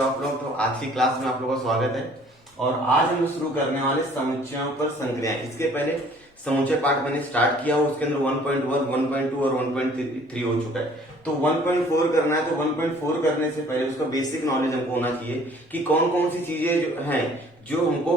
हो आप लोग? तो आज की क्लास में आप लोगों का स्वागत है। और आज हम लोग शुरू करने वाले समुच्चयों पर संक्रियाएं। इसके पहले समुच्चय पाठ मैंने स्टार्ट किया, उसके अंदर 1.1, 1.2 और 1.3 हो चुका है। तो 1.4 करना है, तो 1.4 करने से पहले उसका बेसिक नॉलेज हमको होना चाहिए कि कौन कौन सी चीजें जो हैं जो हमको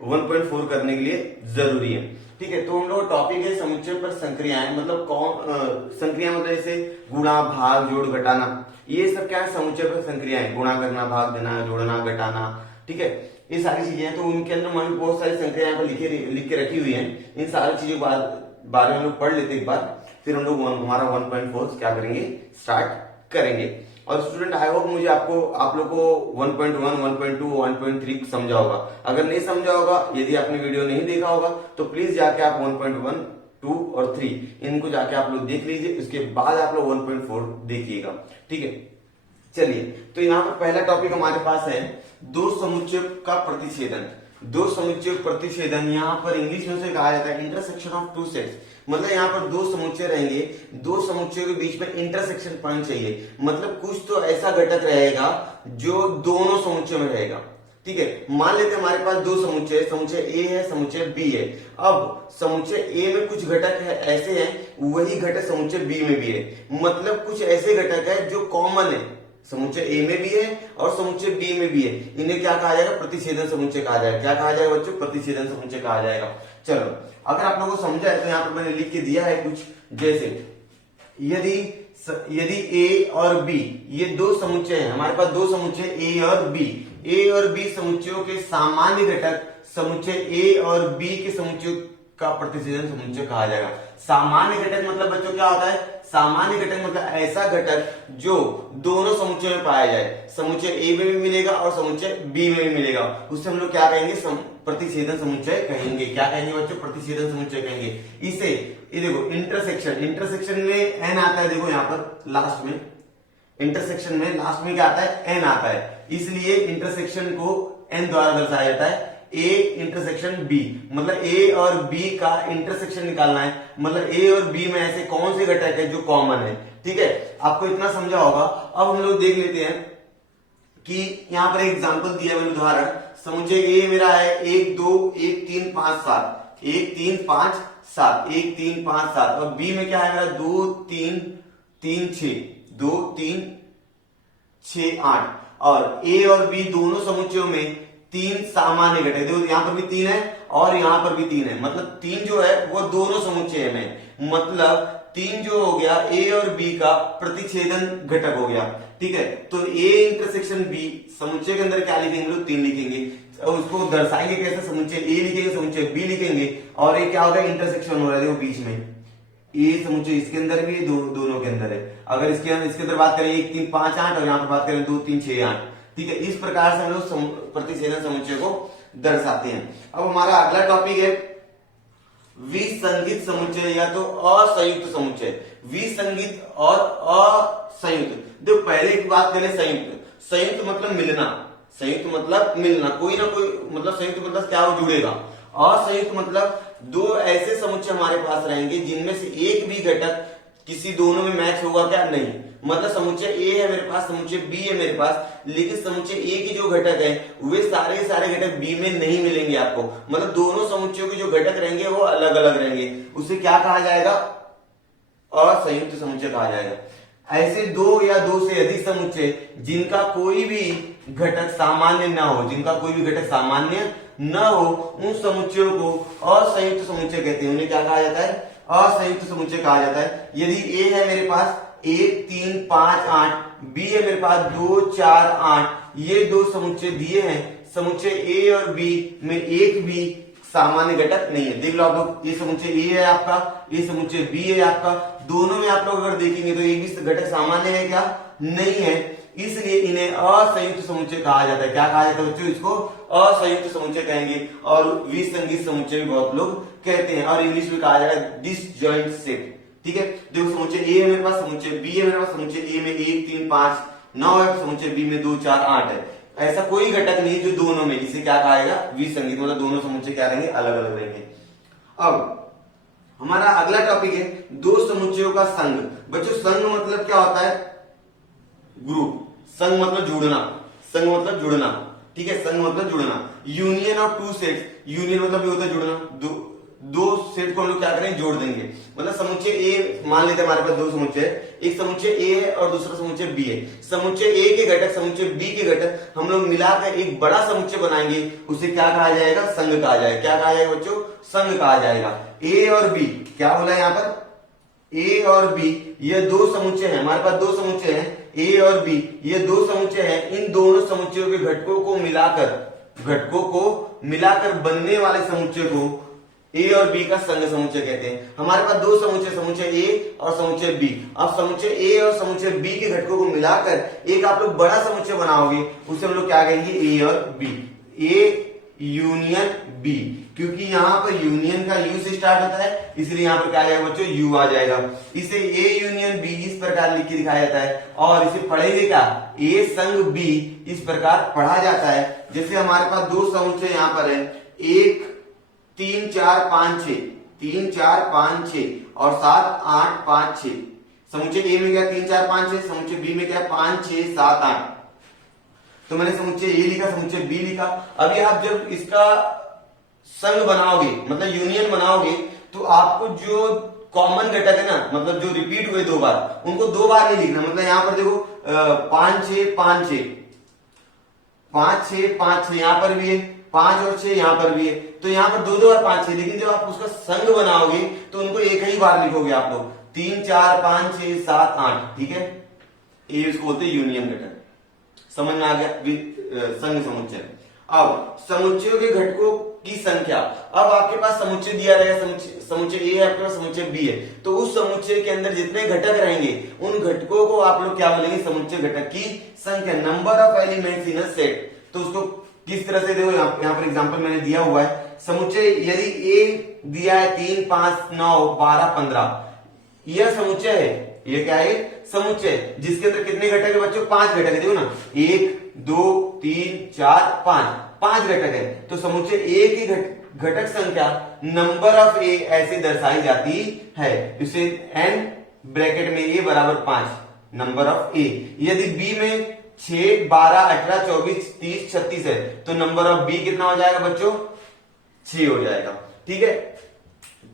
1.4 करने के लिए जरूरी है। ठीक है, तो हम लोग टॉपिक है समुच्चय पर संक्रियाएं। मतलब कौन संक्रिया मतलब जैसे गुणा, भाग, जोड़, घटाना, ये सब क्या है? समुच्चय पर संक्रियाएं। गुणा करना, भाग देना, जोड़ना, घटाना, ठीक है, ये सारी चीजें हैं। तो उनके अंदर मैंने बहुत सारी संक्रियाएं पर लिख के रखी हुई हैं। इन सारी चीजों के बारे में हम लोग पढ़ लेते एक बार, फिर हम लोग हमारा 1.4 क्या करेंगे, स्टार्ट करेंगे। और स्टूडेंट आई होप मुझे आप लोग को 1.1, 1.2, 1.3 समझा होगा। अगर नहीं समझा होगा, यदि आपने वीडियो नहीं देखा होगा, तो प्लीज जाके आप 1.1, 2 और 3 इनको जाके आप लोग देख लीजिए। उसके बाद आप लोग 1.4 देखिएगा। ठीक है, चलिए, तो यहाँ पर पहला टॉपिक हमारे पास है दो समुच्चय का प्रतिच्छेदन। दो समुच्चय प्रतिच्छेदन यहाँ पर इंग्लिश में से कहा जाता है इंटरसेक्शन ऑफ टू सेट्स। मतलब यहाँ पर दो समुच्चय रहेंगे, दो समुच्चयों के बीच में इंटरसेक्शन पॉइंट चाहिए। मतलब कुछ तो ऐसा घटक रहेगा जो दोनों समुच्चय में रहेगा। ठीक है, मान लेते हैं हमारे पास दो समुच्चय, समुच्चय ए है, समुच्चय बी है। अब समुच्चय ए में कुछ घटक है ऐसे हैं, वही घटक समुच्चय बी में भी है। मतलब कुछ ऐसे घटक है जो कॉमन है, समुच्चय ए में भी है और समुच्चय बी में भी है। इन्हें क्या कहा जाएगा? प्रतिच्छेदन समुच्चय कहा जाएगा। क्या कहा जाएगा बच्चों? प्रतिच्छेदन समुच्चय कहा जाएगा। चलो, अगर आप लोगों को समझा है तो यहाँ पर मैंने लिख के दिया है कुछ, जैसे यदि ए और बी ये दो समुच्चय हैं, हमारे पास दो समुच्चय ए और बी। ए और बी समुच्चयों के सामान्य घटक समुच्चय ए और बी के समुच्चयों का प्रतिच्छेदन समुच्चय कहा जाएगा। सामान्य घटक मतलब बच्चों क्या होता है? सामान्य घटक मतलब ऐसा घटक जो दोनों समुच्चय में पाया जाए। समुच्चय ए में भी मिलेगा और समुच्चय बी में भी मिलेगा, उससे हम लोग क्या कहेंगे? प्रतिच्छेदन समुच्चय कहेंगे। क्या कहेंगे बच्चों? प्रतिच्छेदन समुच्चय कहेंगे। इसे ये देखो इंटरसेक्शन, इंटरसेक्शन में एन आता है। देखो यहाँ पर लास्ट में इंटरसेक्शन में लास्ट में क्या आता है? एन आता है। इसलिए इंटरसेक्शन को एन द्वारा दर्शाया जाता है। ए इंटरसेक्शन बी, मतलब ए और बी का इंटरसेक्शन निकालना है। मतलब ए और बी में ऐसे कौन से घटक है जो कॉमन है। ठीक है, आपको इतना समझा होगा। अब हम लोग देख लेते हैं कि यहाँ पर एक एग्जांपल दिया मैंने, उदाहरण। समुच्चय ए मेरा है 1, 2, 1, 3, 5, 7, 1, 3, 5, 7, 1, 3, 5, 7। और बी में क्या है मेरा? 2, 3, 3, 6, 2, 3, 6, 8। और ए और बी दोनों समुच्चयों में तीन सामान्य घटक, देखो यहाँ पर भी 3 है और यहाँ पर भी 3 है। मतलब 3 जो है वो दोनों समुच्चय में, मतलब 3 जो हो गया ए और बी का प्रतिच्छेदन घटक हो गया। ठीक है, तो ए इंटरसेक्शन बी समुच्चय के अंदर क्या लिखेंगे लोग? 3 लिखेंगे। और उसको दर्शाएंगे कैसे? समुच्चय ए लिखेंगे, समुच्चय बी लिखेंगे, और ये क्या होगा? इंटरसेक्शन हो रहा है देखो बीच में। ये समुच्चय इसके अंदर भी है, दोनों के अंदर है। अगर इसके अंदर बात करें 1, 3, 5, 8 और यहाँ पर बात करें 2, 3, 6, 8। ठीक है, इस प्रकार से हम लोग प्रतिच्छेदन समुच्चय को दर्शाते हैं। अब हमारा अगला टॉपिक है विसंगत समुच्चय या तो असंयुक्त समुच्चय। विसंगत और असंयुक्त, देखो पहले की बात करें संयुक्त। संयुक्त मतलब मिलना, संयुक्त मतलब मिलना, कोई ना कोई, मतलब संयुक्त मतलब क्या हो? जुड़ेगा। असंयुक्त मतलब दो ऐसे समुच्चय हमारे पास रहेंगे जिनमें से एक भी घटक किसी दोनों में मैच होगा क्या? नहीं। मतलब समुच्चय ए है मेरे पास, समुच्चय बी है मेरे पास, लेकिन समुच्चय ए के जो घटक है वे सारे घटक बी में नहीं मिलेंगे आपको। मतलब दोनों समुच्चयों के जो घटक रहेंगे वो अलग अलग रहेंगे। उसे क्या कहा जाएगा? असंयुक्त समुच्चय कहा जाएगा। ऐसे दो या दो से अधिक समुच्चय जिनका कोई भी घटक सामान्य ना हो, जिनका कोई भी घटक सामान्य न हो, उन समुच्चयों को असंयुक्त समुच्चय कहते हैं। उन्हें क्या कहा जाता है? असंयुक्त समुच्चय कहा जाता है। यदि ए है मेरे पास 1, 3, 5, 8, बी है मेरे पास 2, 4, 8, ये दो समुच्चय दिए हैं। समुच्चय ए और बी में एक भी सामान्य घटक नहीं है। देख लो आप लोग, ये समुच्चय ए है आपका, ये समुच्चय बी है आपका। दोनों में आप लोग अगर देखेंगे तो एक भी घटक सामान्य है क्या? नहीं है। इसलिए इन्हें असंयुक्त समुच्चय कहा जाता है। क्या कहा जाता है बच्चों? इसको असंयुक्त समुच्चय कहेंगे। और विसंगत समुच्चय भी बहुत लोग कहते हैं, और इंग्लिश में कहा जाएगा डिसजॉइंट सेट। ठीक है, देखो समुच्चय ए है मेरे पास, समुच्चय बी है मेरे पास। समुच्चय ए में 1, 3, 5, 9 है, समुच्चय बी में 2, 4, 8 है। ऐसा कोई घटक नहीं जो दोनों में, इसे क्या कहा जाएगा? विसंगत, मतलब दोनों समुच्चय क्या रहेंगे? अलग अलग रहेंगे। अब हमारा अगला टॉपिक है दो समुच्चयों का संघ। बच्चों संघ मतलब क्या होता है? ग्रुप। संघ मतलब जुड़ना। संग मतलब जुड़ना, ठीक है, संग मतलब जुड़ना। Union of two sets, union मतलब ये होता है जुड़ना, दो सेट को हम लोग क्या करेंगे, जोड़ देंगे। मतलब समुच्चय ए, मान लेते हैं हमारे पास दो समुच्चय है, एक समुच्चय ए है और दूसरा समुच्चय बी है। समुच्चय ए के घटक समुच्चय बी के घटक हम लोग मिलाकर एक बड़ा समुच्चय बनाएंगे, उसे क्या कहा जाएगा, संघ कहा जाएगा। क्या कहा जाएगा बच्चों, संघ कहा जाएगा। ए और बी, क्या बोला यहाँ पर, ए और बी ये दो समुच्चय हैं, हमारे पास दो समुच्चय हैं, ए और बी ये दो समुच्चय हैं। इन दोनों समुच्चयों के घटकों को मिलाकर बनने वाले समुच्चय को ए और बी का संघ समुच्चय कहते हैं। हमारे पास दो समुच्चय, समुच्चय ए और समुच्चय बी। अब समुच्चय ए और समुच्चय बी के घटकों को मिलाकर एक आप लोग बड़ा समुच्चय बनाओगे, उसे हम लोग क्या कहेंगे, ए और बी, ए यूनियन बी। क्योंकि यहाँ पर यूनियन का यू से स्टार्ट होता है, इसलिए यहाँ पर क्या आ जाएगा बच्चों, यू आ जाएगा। इसे ए यूनियन बी इस प्रकार लिख के दिखाया जाता है, और इसे पढ़ेंगे क्या, ए संग बी इस प्रकार पढ़ा जाता है। जैसे हमारे पास दो समुच्चय यहाँ पर है, एक 3 4 5 6, 3 4 5 6 और 7 8 5 6। समुच्चय ए में क्या 3 4 5 6, समुच्चय बी में क्या 5 6 7 8। तो मैंने समुच्चय ए लिखा, समुच्चय बी लिखा। अभी आप जब इसका संघ बनाओगे, मतलब यूनियन बनाओगे, तो आपको जो कॉमन घटक है ना, मतलब जो रिपीट हुए दो बार, उनको दो बार नहीं लिखना। मतलब यहां पर देखो 5 6 5 6, 5 6 5 6 यहां पर भी है, 5 और 6 यहां पर भी है, तो यहां पर दो बार 5 6। लेकिन जब आप उसका संघ बनाओगे तो उनको एक ही बार लिखोगे आप लोग, 3 4 5 6 7 8, ठीक है। ये इसको बोलते हैं यूनियन घटक। समझ में आ गया, संघ समुच्चय। अब समुच्चयों के घटकों की संख्या, अब आपके पास समुच्चय दिया रहेगा, समुच्चय ए है आपके पास, समुच्चय बी है, तो उस समुच्चय के अंदर जितने घटक रहेंगे उन घटकों को आप लोग क्या बोलेंगे, समुच्चय घटक की संख्या, number of elements in a set. तो उसको किस तरह से देखो, यहाँ पर एग्जांपल मैंने दिया हुआ है। समुच्चय यदि ए दिया है 3 5 9 12 15, यह समुच्चय है, ये क्या है, समुच्चय जिसके अंदर कितने घटक है बच्चों, 5 घटक है। देखो ना, 1 2 3 4 5 घटक है। तो समुच्चय ए की घटक संख्या नंबर ऑफ ए ऐसे दर्शाई जाती है, इसे एन ब्रैकेट में ए बराबर 5 नंबर ऑफ ए। यदि बी में 6 12 18 24 30 36 है, तो नंबर ऑफ बी कितना हो जाएगा बच्चों, 6 हो जाएगा, ठीक है।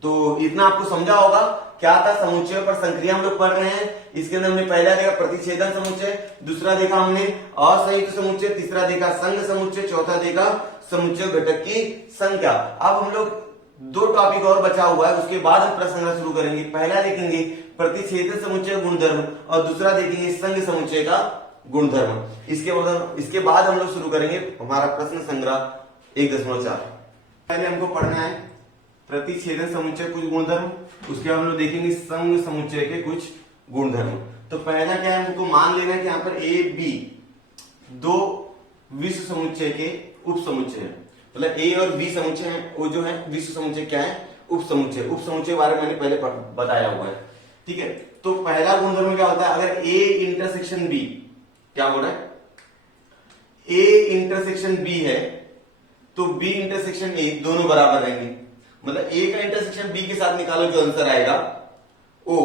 तो इतना आपको समझा होगा क्या था, समुच्चयों पर संक्रिया हम लोग पढ़ रहे हैं। इसके अंदर हमने पहला देखा प्रतिच्छेदन समुच्चय, दूसरा देखा हमने असंयुक्त समुच्चय, तीसरा देखा संघ समुच्चय, चौथा देखा समुच्चय घटक की संख्या। अब हम लोग दो टॉपिक और बचा हुआ है, उसके बाद हम प्रश्न शुरू करेंगे। पहला देखेंगे प्रतिच्छेदन समुच्चय गुणधर्म और दूसरा देखेंगे संघ समुच्चय का गुणधर्म। इसके बाद हम लोग शुरू करेंगे हमारा प्रश्न संग्रह 1.4। पहले हमको पढ़ना है प्रतिच्छेदन समुच्चय कुछ गुणधर्म, उसके बाद हम लोग देखेंगे संघ समुच्चय के कुछ गुणधर्म। तो पहला क्या है, हमको मान लेना है कि यहाँ पर ए बी दो विश्व समुच्चय के उप समुच्चय है। मतलब ए और बी समुच्चय है, वो जो है विश्व समुच्चय क्या है, उप समुच्चय। उप समुच्चय के बारे में मैंने पहले बताया हुआ है, ठीक है। तो पहला गुणधर्म क्या होता है, अगर ए इंटरसेक्शन बी, क्या बोल रहा है, ए इंटरसेक्शन बी है तो बी इंटरसेक्शन ए दोनों बराबर रहेंगे। मतलब ए का इंटरसेक्शन बी के साथ निकालो, जो आंसर आएगा ओ,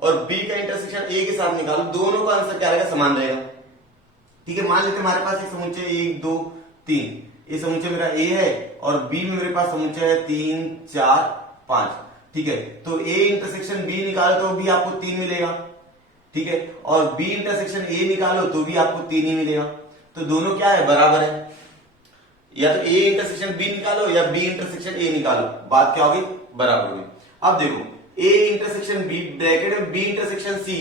और बी का इंटरसेक्शन ए के साथ निकालो, दोनों का आंसर क्या रहेगा, समान रहेगा, ठीक है। मान लेते हमारे पास एक समुच्चय 1 2 3, ये समुच्चय मेरा ए है और बी में मेरे पास समुच्चय है 3 4 5, ठीक है। तो ए इंटरसेक्शन बी निकालो तो भी आपको 3 मिलेगा, ठीक है, और बी इंटरसेक्शन ए निकालो तो भी आपको 3 ही मिलेगा। तो दोनों क्या है, बराबर है। या तो ए इंटरसेक्शन बी निकालो या बी इंटरसेक्शन ए निकालो, बात क्या होगी, बराबर होगी। अब देखो ए इंटरसेक्शन बी ब्रैकेट में बी इंटरसेक्शन सी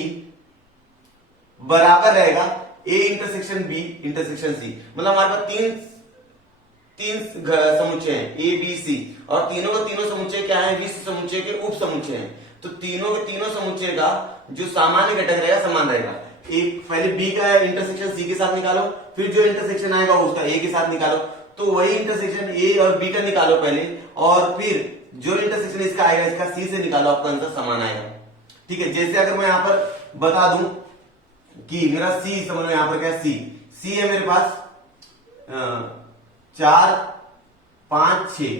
बराबर रहेगा A intersection B intersection C. मतलब हमारे पास तीन समुच्चय हैं ए बी सी, और तीनों के तीनों समुच्चय क्या है, विश्व समुच्चय के उप समुच्चय हैं। तो तीनों के तीनों समुच्चय का जो सामान्य घटक रहेगा समान रहेगा। एक पहले बी का इंटरसेक्शन सी के साथ निकालो, फिर जो इंटरसेक्शन आएगा उसका ए के साथ निकालो, तो वही इंटरसेक्शन ए और बी का निकालो पहले, और फिर जो इंटरसेक्शन इसका आएगा इसका सी से निकालो, आपका आंसर समान आएगा, ठीक है। जैसे अगर मैं यहां पर बता दूं कि मेरा सी, समझ लो यहां पर क्या सी है मेरे पास 4 5 6,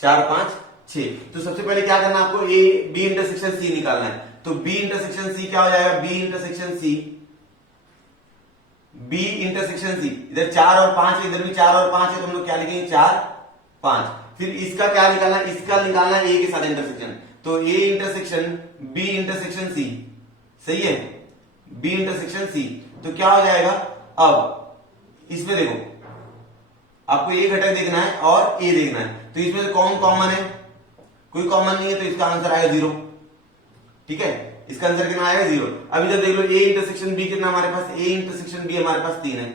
4 5 6। तो सबसे पहले क्या करना है आपको, ए बी इंटरसेक्शन सी निकालना है। तो बी इंटरसेक्शन सी क्या हो जाएगा, B intersection C B intersection C, इधर 4 और 5 है, इधर भी 4 और 5 है, तो हम लोग क्या लिखेंगे 4 5। फिर इसका क्या निकालना है, इसका निकालना है ए के साथ इंटरसेक्शन, तो A intersection B intersection C, सही है, बी इंटरसेक्शन सी। तो क्या हो जाएगा, अब इसमें देखो आपको ए घटक देखना है और ए देखना है, तो इसमें से कौन कॉमन है, कोई कॉमन नहीं है, तो इसका आंसर आएगा 0। ठीक है, इसका आंसर कितना आएगा 0। अब इधर देख लो ए इंटरसेक्शन बी कितना हमारे पास, ए इंटरसेक्शन बी हमारे पास 3 है।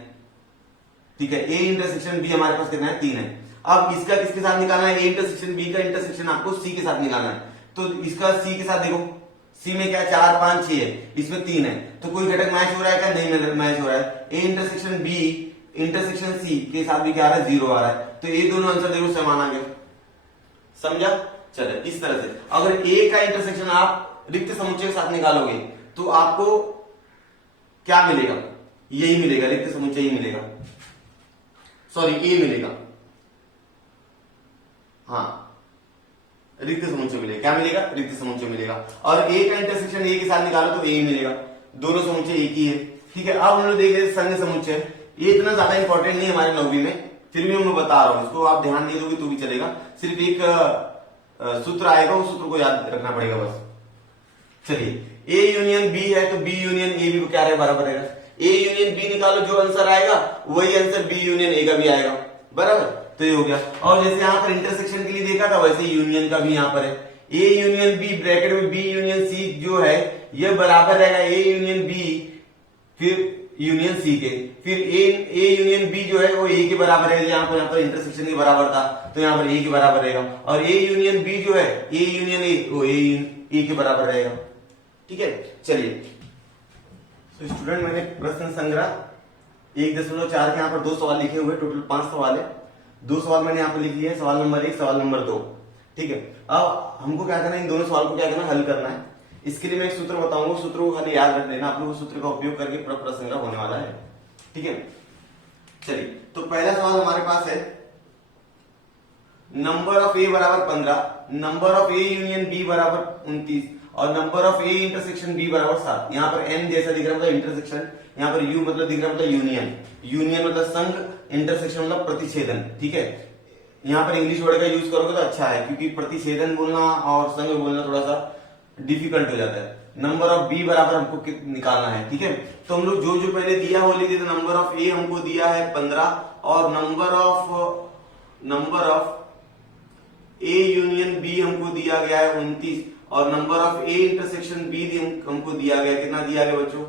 ठीक है, ए इंटरसेक्शन बी हमारे पास कितना है, 3 है। अब इसका किसके साथ निकालना है, ए इंटरसेक्शन बी का इंटरसेक्शन आपको सी के साथ निकालना है, तो इसका सी के साथ देखो, सी में क्या 4 5 6 है, इसमें 3 है, तो कोई घटक मैच हो रहा है क्या, नहीं मैच हो रहा है। A intersection B intersection C के साथ भी क्या आ रहा है, 0 आ रहा है, तो ये दोनों आंसर देखो समान आ गए, समझा। चलो इस तरह से अगर ए का इंटरसेक्शन आप रिक्त समुच्चय के साथ निकालोगे तो आपको क्या मिलेगा, यही मिलेगा, रिक्त समुच्चय ही मिलेगा, सॉरी ए मिलेगा, हाँ रिक्त समुच्चय मिलेगा, क्या मिलेगा, रिक्त समुच्चय मिलेगा। और ए का इंटरसेक्शन ए के साथ निकालो तो ए मिलेगा, दोनों समुच्चय एक ही है। ठीक है, अब हम लोग देख रहे हैं संघ समुच्चय, ये इतना ज्यादा इंपॉर्टेंट नहीं है हमारे 9वीं में, फिर भी हम लोग बता रहा हूं, इसको आप ध्यान नहीं दोगे तो भी चलेगा, सिर्फ एक सूत्र आएगा, उस सूत्र को याद रखना पड़ेगा बस। चलिए ए यूनियन बी है तो बी यूनियन ए भी क्या रहेगा, बराबर रहेगा, ए यूनियन बी निकालो, जो आंसर आएगा वही आंसर बी यूनियन ए का भी आएगा, बराबर, तो ये हो गया। और जैसे यहाँ पर इंटरसेक्शन के लिए देखा था वैसे यूनियन का भी यहाँ पर है, ए यूनियन बी ब्रैकेट में बी यूनियन सी जो है ये बराबर रहेगा ए यूनियन बी फिर यूनियन सी के, फिर ए यूनियन बी जो है वो ए के बराबर है, यहाँ पर इंटरसेक्शन के बराबर था तो यहाँ पर ए के बराबर रहेगा, और ए यूनियन बी जो है ए यूनियन ए वो ए के बराबर रहेगा। ठीक है, चलिए तो स्टूडेंट मैंने प्रश्न संग्रह 1.4 के यहाँ पर 2 सवाल लिखे हुए, टोटल 5 सवाल है, 2 सवाल मैंने यहाँ पर लिख लिए, सवाल नंबर 1 सवाल नंबर 2। ठीक है, अब हमको क्या करना है, इन दोनों सवाल को क्या करना है, हल करना है। इसके लिए मैं एक सूत्र बताऊंगा, सूत्र को खाली याद रख लेना, आप लोग सूत्र का उपयोग करके पूरा प्रश्न संग्रह होने वाला है। ठीक है, चलिए तो पहला सवाल हमारे पास है, नंबर ऑफ ए बराबर 15, number of A union B बराबर 29 और number of A intersection B बराबर 7। यहाँ पर एन जैसा दिख रहा है मतलब इंटरसेक्शन, यहाँ पर यू मतलब दिख रहा है मतलब यूनियन, यूनियन मतलब संघ, इंटरसेक्शन मतलब प्रतिच्छेदन। ठीक है, यहाँ पर इंग्लिश वर्ड का यूज करोगे तो अच्छा है, क्योंकि प्रतिच्छेदन बोलना और संघ बोलना थोड़ा सा डिफिकल्ट हो जाता है। नंबर ऑफ बी बराबर हमको निकालना है। ठीक है, तो हम लोग जो जो पहले दिया वो लिख देते, नंबर ऑफ ए हमको दिया है 15 और number of A union B हमको दिया गया है 29 और number of A intersection B हमको दिया गया, कितना दिया गया बच्चों,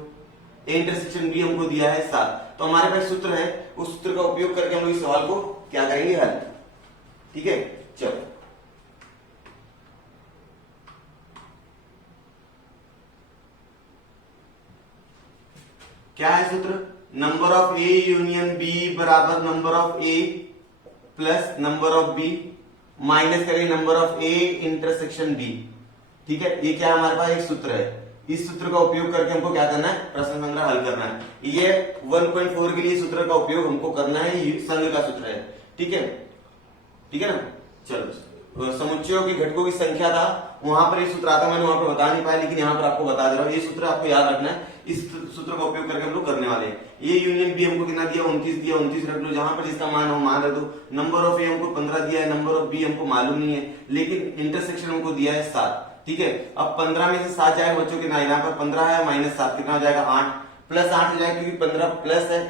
ए इंटरसेक्शन बी हमको दिया है 7। तो हमारे पास सूत्र है, उस सूत्र का उपयोग करके हम लोग इस सवाल को क्या करेंगे, हल। ठीक है, चलो क्या है सूत्र, number of A union B बराबर number of A plus number of B minus करेंगे number of A intersection B. ठीक है, ये क्या हमारे पास एक सूत्र है, इस सूत्र का उपयोग करके हमको क्या करना है, प्रश्न संग्रह हल करना है। ये 1.4 के लिए सूत्र का उपयोग हमको करना है, ये संघ का सूत्र है। ठीक है, ठीक है ना। चलो समुच्चयों के घटकों की संख्या था, वहां पर ये सूत्र आता, मैंने वहां पर बता नहीं पाया, लेकिन यहाँ पर आपको बता दे रहा हूँ, ये सूत्र आपको याद रखना है, इस सूत्र का उपयोग करके हम लोग करने वाले हैं। ये यूनियन बी हमको कितना दिया, 29 दिया, 29 रख लो, जहां पर जिसका मान हो मान रख दो। नंबर ऑफ ए हमको 15 दिया है, नंबर ऑफ बी हमको मालूम नहीं है, लेकिन इंटरसेक्शन हमको दिया है 7। ठीक है, अब 15 में से 7 जाएगा बच्चों कितना, यहाँ पर 15 है माइनस 7 कितना हो जाएगा 8, प्लस 8 हो जाएगा क्योंकि 15 प्लस है,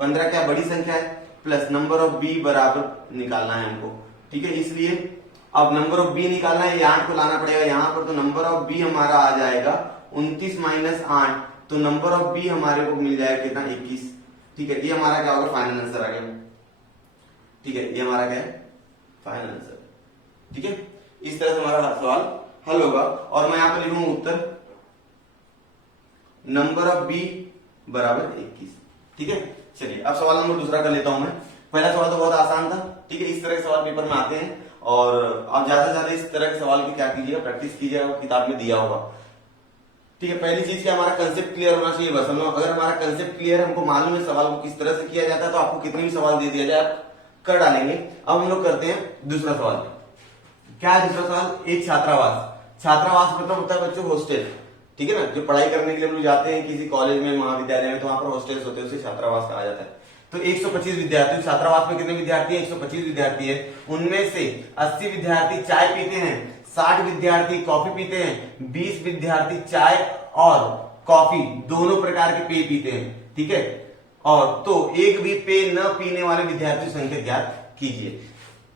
15 क्या बड़ी संख्या है, प्लस नंबर ऑफ बी बराबर निकालना है हमको। ठीक है, इसलिए अब नंबर ऑफ बी निकालना है, ये 8 को लाना पड़ेगा यहाँ पर, तो नंबर ऑफ बी हमारा आ जाएगा 29 माइनस 8, तो नंबर ऑफ बी हमारे को मिल जाएगा कितना 21। ठीक है, ये हमारा क्या होगा, फाइनल आंसर आ गया। ठीक है, ये हमारा क्या है, फाइनल आंसर। ठीक है, इस तरह से हमारा सवाल हल होगा, और मैं यहाँ पर लिखूंगा उत्तर नंबर ऑफ बी बराबर 21। ठीक है, चलिए अब सवाल नंबर दूसरा कर लेता हूं मैं। पहला सवाल तो बहुत आसान था। ठीक है, इस तरह के सवाल पेपर में आते हैं, और आप ज्यादा से ज्यादा इस तरह के सवाल की क्या कीजिएगा, प्रैक्टिस कीजिएगा, किताब में दिया होगा। ठीक है, पहली चीज क्या, हमारा कंसेप्ट क्लियर होना चाहिए बस। हम लोग अगर हमारा कंसेप्ट क्लियर है, हमको मालूम है सवाल को किस तरह से किया जाता है, तो आपको कितने भी सवाल दे दिया जाए आप कर डालेंगे। अब हम लोग करते हैं दूसरा सवाल। क्या है दूसरा सवाल, एक छात्रावास, छात्रावास मतलब होता है बच्चों हॉस्टल। ठीक है ना। जो पढ़ाई करने के लिए हम लोग जाते हैं किसी कॉलेज में, महाविद्यालय में, तो वहां पर हॉस्टल्स होते हैं, उसे छात्रावास कहा जाता है। तो 125 विद्यार्थी, छात्रावास में कितने विद्यार्थी हैं? 125 विद्यार्थी है। उनमें से 80 विद्यार्थी चाय पीते हैं, 60 विद्यार्थी कॉफी पीते हैं, 20 विद्यार्थी चाय और कॉफी दोनों प्रकार के पेय पीते हैं, ठीक है। और तो एक भी पेय न पीने वाले विद्यार्थियों की संख्या ज्ञात कीजिए।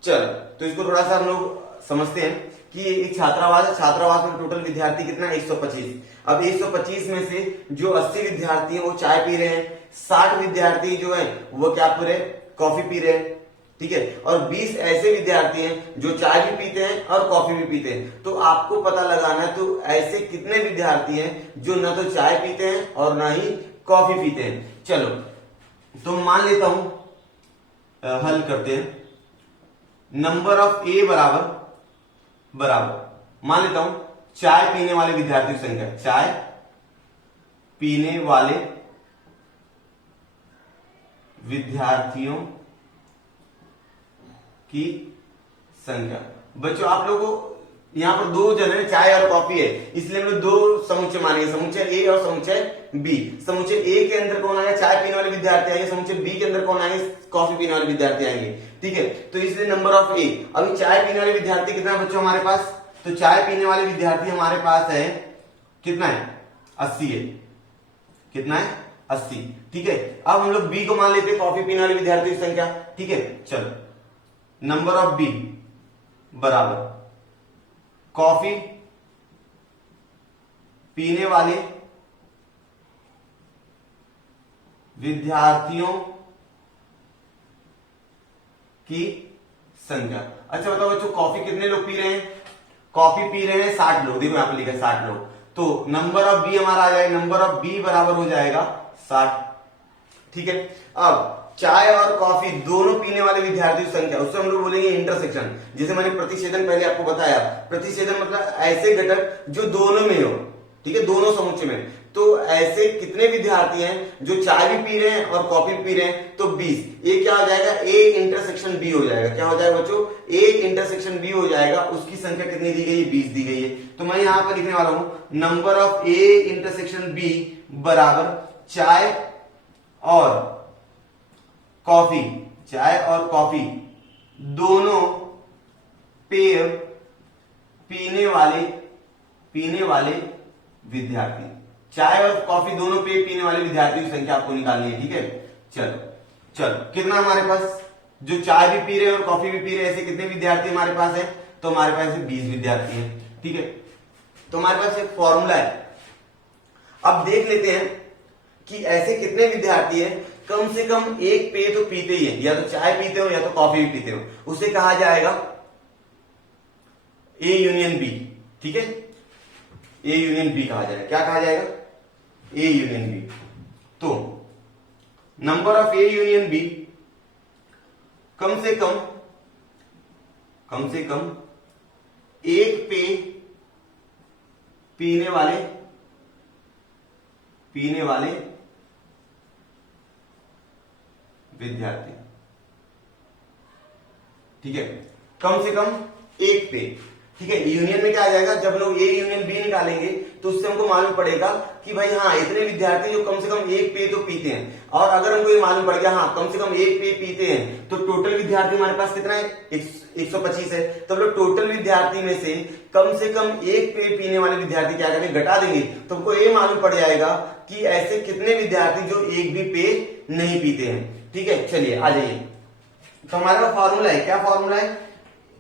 चलो, तो इसको थोड़ा सा हम लोग समझते हैं कि एक छात्रावास है, छात्रावास में टोटल विद्यार्थी कितना है? 125। अब 125 में से जो 80 विद्यार्थी हैं वो चाय पी रहे हैं, 60 विद्यार्थी जो है वो क्या पी रहे हैं? कॉफी पी रहे हैं, ठीक है। और 20 ऐसे विद्यार्थी हैं जो चाय भी पीते हैं और कॉफी भी पीते हैं। तो आपको पता लगाना है, तो ऐसे कितने विद्यार्थी हैं जो न तो चाय पीते हैं और ना ही कॉफी पीते हैं। चलो, तो मान लेता हूं, हल करते हैं। नंबर ऑफ ए बराबर मान लेता हूं चाय पीने वाले विद्यार्थियों की संख्या, चाय पीने वाले विद्यार्थियों की संख्या। बच्चों, आप लोगों को यहां पर दो जन है, चाय और कॉफी है, इसलिए हम लोग दो समुच्चय मानेंगे, समुच्चय ए और समुच्चय बी। समुच्चय ए के अंदर कौन आएगा? चाय पीने वाले विद्यार्थी आएंगे। समुच्चय बी के अंदर कौन आएंगे? कॉफी पीने वाले विद्यार्थी आएंगे, ठीक है। तो इसलिए नंबर ऑफ ए, अभी चाय पीने वाले विद्यार्थी कितना है बच्चों हमारे पास? तो चाय पीने वाले विद्यार्थी हमारे पास है कितना है? 80 है। कितना है? 80, ठीक है। अब हम लोग बी को मान लेते हैं, कॉफी पीने वाले विद्यार्थियों की संख्या, ठीक है। चलो, नंबर ऑफ बी बराबर कॉफी पीने वाले विद्यार्थियों की संख्या। अच्छा बताओ बच्चों, कॉफी कितने लोग पी रहे हैं? कॉफी पी रहे हैं 60 लोग, देखो यहां पर लिखा है 60 लोग। तो नंबर ऑफ बी हमारा आ जाएगा, नंबर ऑफ बी बराबर हो जाएगा 60, ठीक है। अब चाय और कॉफी दोनों पीने वाले विद्यार्थियों की संख्या, उससे हम लोग बोलेंगे इंटरसेक्शन। जैसे मैंने प्रतिच्छेदन पहले आपको बताया, प्रतिच्छेदन मतलब ऐसे घटक जो दोनों में हो, ठीक है, दोनों समुच्चय में। तो ऐसे कितने विद्यार्थी हैं जो चाय भी पी रहे हैं और कॉफी भी पी रहे हैं? तो 20। ये क्या हो जाएगा? ए इंटरसेक्शन बी हो जाएगा। क्या हो जाएगा बच्चों? ए इंटरसेक्शन बी हो जाएगा। उसकी संख्या कितनी दी गई है? 20 दी गई है। तो मैं यहां पर लिखने वाला हूं number of A intersection B बराबर चाय और कॉफी, चाय और कॉफी दोनों पेय पीने वाले विद्यार्थी, चाय और कॉफी दोनों पेय पीने वाले विद्यार्थियों की संख्या आपको निकालनी है, ठीक है। चलो कितना हमारे पास? जो चाय भी पी रहे हैं और कॉफी भी पी रहे हैं, ऐसे कितने विद्यार्थी हमारे पास है? तो हमारे पास 20 विद्यार्थी हैं, ठीक है। तो हमारे पास एक फॉर्मूला है। अब देख लेते हैं कि ऐसे कितने विद्यार्थी हैं कम से कम एक पेय तो पीते ही है, या तो चाय पीते हो या तो कॉफी भी पीते हो। उसे कहा जाएगा ए यूनियन बी, ठीक है। ए यूनियन बी कहा जाएगा। क्या कहा जाएगा? A union B. तो number of A union B कम से कम एक पेय पीने वाले विद्यार्थी, ठीक है। कम से कम एक पेय, ठीक है। यूनियन में क्या आ जाएगा? जब लोग ए यूनियन बी निकालेंगे तो उससे हमको मालूम पड़ेगा कि भाई हाँ, इतने विद्यार्थी जो कम से कम एक पेय तो पीते हैं। और अगर हमको ये मालूम पड़ गया हाँ कम से कम एक पेय पीते हैं, तो टोटल विद्यार्थी हमारे पास कितना है? 125 है। तो हम लोग टोटल विद्यार्थी में से कम एक पेय पीने वाले विद्यार्थी क्या करेंगे? घटा देंगे। तो हमको ये मालूम पड़ जाएगा कि ऐसे कितने विद्यार्थी जो एक भी पेय नहीं पीते हैं, ठीक है। चलिए आ जाइए। तो हमारे पास फॉर्मूला है, क्या फॉर्मूला है?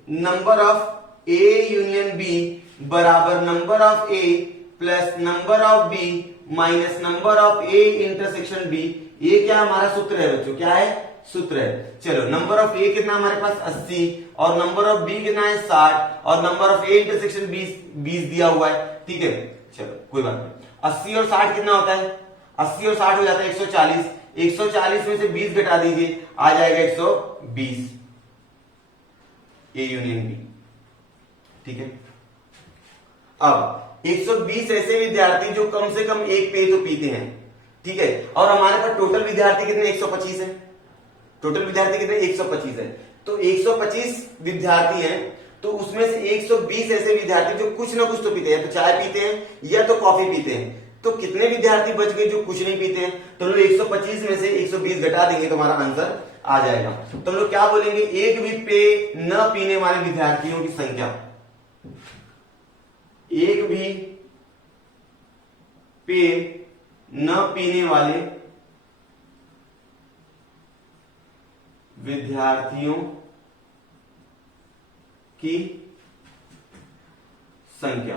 Number of A union B बराबर number of A plus number of B minus number of A intersection B. ये क्या हमारा सूत्र है बच्चों? क्या है? सूत्र है। चलो, नंबर ऑफ ए कितना हमारे पास? 80 और नंबर ऑफ बी कितना है? 60 और नंबर ऑफ ए इंटरसेक्शन 20 दिया हुआ है, ठीक है। चलो कोई बात नहीं। 80 और 60 कितना होता है? 80 और 60 हो जाता है 140। 140 में से 20 घटा दीजिए, आ जाएगा 120। ए यूनियन बी, ठीक है। अब 120 ऐसे विद्यार्थी जो कम से कम एक पेय तो पीते हैं, ठीक है। और हमारे पास टोटल विद्यार्थी कितने? 125 है। टोटल विद्यार्थी कितने? 125 है। तो 125 विद्यार्थी हैं तो उसमें से 120 ऐसे विद्यार्थी जो कुछ ना कुछ तो पीते हैं, तो चाय पीते हैं या तो कॉफी पीते हैं। तो कितने विद्यार्थी बच गए जो कुछ नहीं पीते हैं? तो हम लोग 125 में से 120 घटा देंगे तो हमारा आंसर आ जाएगा। तो हम लोग क्या बोलेंगे, एक भी पेय न पीने वाले विद्यार्थियों की संख्या, एक भी पेय न पीने वाले विद्यार्थियों की संख्या